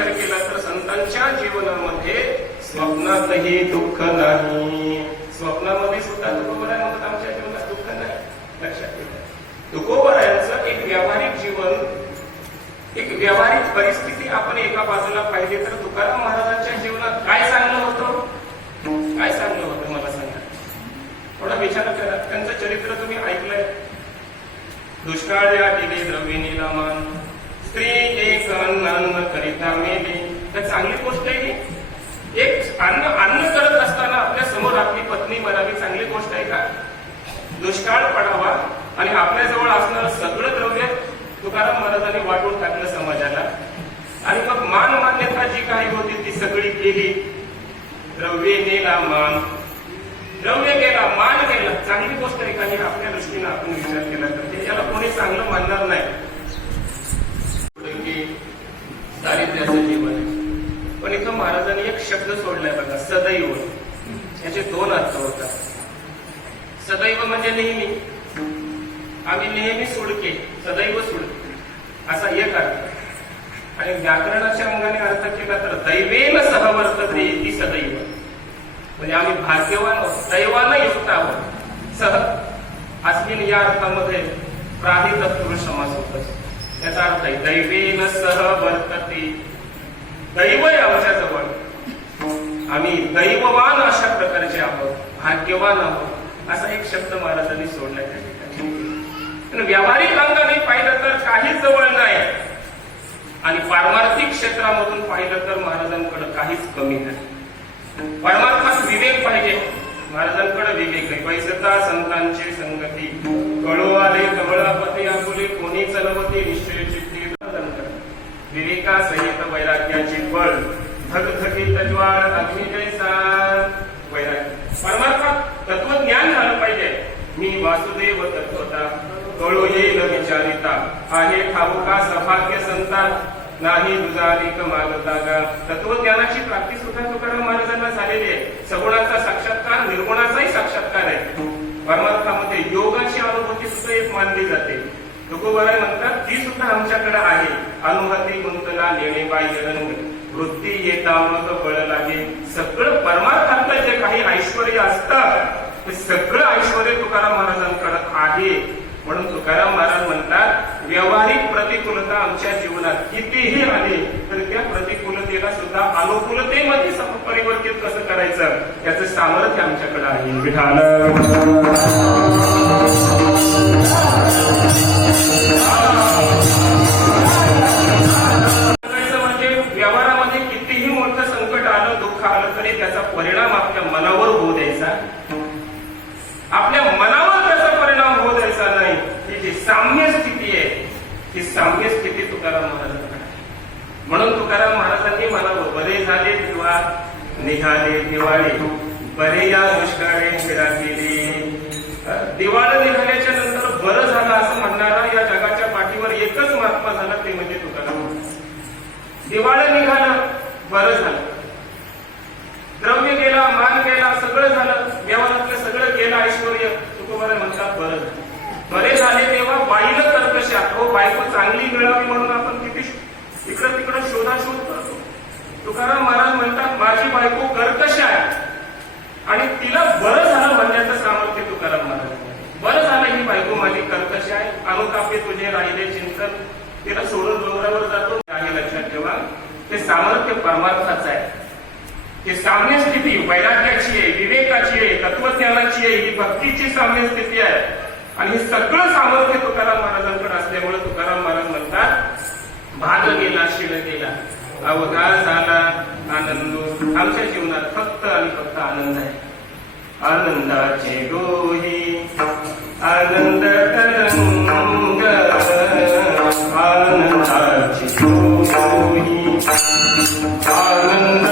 विचार केला तर संतांच्या जीवनामध्ये स्वप्नातही दुःख नाही. स्वप्नामध्ये सुद्धा तुकोबराय आमच्या जीवनात दुःख नाही. लक्षात ठेवा. तुकोबरायांचं एक व्यावहारिक जीवन एक व्यावहारिक परिस्थिती आपण एका बाजूला पाहिली तर तुकाराम महाराजांच्या जीवनात काय चांगलं होतं काय चांगलं होतं मला सांगा थोडा विचार करा त्यांचं चरित्र तुम्ही ऐकलंय दुष्काळ या केली द्रव्यनीला मान स्त्री एक अन्न अन्न मिळते तर चांगली गोष्ट आहे ही. एक अन्न अन्न करत असताना आपल्यासमोर आपली पत्नी बनावी चांगली गोष्ट आहे का? दुष्काळ पडावा आणि आपल्याजवळ असणारं सगळं द्रव्य तुकाराम महाराजांनी वाटून टाकलं समाजाला. आणि मग मान मान्यता जी काही होती ती सगळी केली. द्रव्य नेला मान. द्रव्य गेला मान गेला. चांगली गोष्ट आहे का? ही आपल्या दृष्टीनं आपण विचार केला तर. याला कोणी चांगलं मान्य नाही पुढे की दारिद्र्याचं जीवन आहे पण इथं महाराजांनी एक शब्द सोडलाय बघा सदैव. याचे दोन अर्थ होतात. सदैव म्हणजे नेहमी. आम्ही नेहमी सुडके सदैव सुडके. असा एक अर्थ. आणि व्याकरणाच्या अंगाने अर्थ केला तर दैवेन सहवर्तते ती सदैव. म्हणजे आम्ही भाग्यवान आहोत दैवानं युक्त आहोत. सह. अस्मिन या अर्थामध्ये प्राणी तत्पुरुष समास होत. याचा अर्थ आहे दैवेन सह वर्तते दैव आहे आमच्या जवळ आम्ही दैववान अशा प्रकारचे आहोत भाग्यवान आहोत असा एक शब्द महाराजांनी सोडला त्या ठिकाणी व्यावहारिक अंगाने पाहिलं तर काहीच जवळ नाही. आणि पारमार्थिक क्षेत्रामधून पाहिलं तर महाराजांकडे काहीच कमी नाही. परमार्थात विवेक पाहिजे. महाराजांकडे विवेक आहे पैसता संतांची संगती. कळू आले कवळापती आकुले कोणी चलवते निश्चय चित्ती विवेका सहित वैराग्याची बळ धगधगी तत्वज्ञान झालं पाहिजे. मी वासुदेव तत्वता कळू येईल विचारिता. आहे ठाऊका सभाग्य संता नाही दुजारिक मागता गा तत्वज्ञानाची प्राप्ती सुद्धा तुकाराम महाराजांना झालेली आहे. सगुणाचा साक्षात्कार निर्गुणाचाही साक्षात्कार आहे. परमार्थामध्ये योगाची अनुभूती सुद्धा एक मानली जाते. तुकोबराय म्हणतात ती सुद्धा आमच्याकडे आहे. अनुभूती गुंतला नेणे बाह्य रंग. वृत्ती येता मग बळ लागे सगळं परमार्थातलं जे काही ऐश्वर असतं ते सगळं ऐश्वर तुकाराम महाराजांकडे आहे. म्हणून तुकाराम महाराज म्हणतात व्यावहारिक प्रतिकूलता आमच्या जीवनात कितीही आली तर त्या प्रतिकूलतेला सुद्धा अनुकूलतेमध्ये परिवर्तित कसं करायचं? याचं सामर्थ्य आमच्याकडे आहे. विठाला साम्य स्थिती आहे. ही साम्य स्थिती तुकाराम महाराजांना म्हणून तुकाराम महाराजांनी मला बरे झाले किंवा निघाले दिवाळी. बरे या दुष्काळे फिरा केली दिवाळी निघाल्याच्या नंतर बरं झालं असं म्हणणार या जगाच्या पाठीवर एकच महात्मा झाला ते म्हणजे तुकाराम महाराज दिवाळी निघालं बरं झालं द्रव्य गेला मान गेला सगळं झालं व्यवहारातलं सगळं गेलं ऐश्वर तुकोबारे म्हणतात बरं झालं. बरे झाले तेव्हा बाईनं कर्कशा हो बायको चांगली मिळावी म्हणून आपण किती इकडं तिकडं करतो तुकाराम महाराज म्हणतात माझी बायको कर्कश आहे? आणि तिला बरं झालं म्हणण्याचं सामर्थ्य तुकाराम महाराज बरं झालं ही बायको माझी कर्कश आहे? अनुतापे तुझे राहिले चिंतन. तिला सोडून डोंगरावर जातो. आहे लक्षात ठेवा. ते सामर्थ्य परमार्थाचं आहे. ही साम्य स्थिती वैराग्याची आहे विवेकाची आहे तत्वज्ञानाची आहे ही भक्तीची साम्य स्थिती आहे. आणि हे सगळं सामर्थ्य तुकाराम महाराजांकडे असल्यामुळे तुकाराम महाराज म्हणतात भाग गेला शिळ अवघा झाला आनंद आमच्या जीवनात फक्त आणि फक्त आनंद आहे. आनंदाचे डोही आनंद तरंग आनंदाची डोही आनंद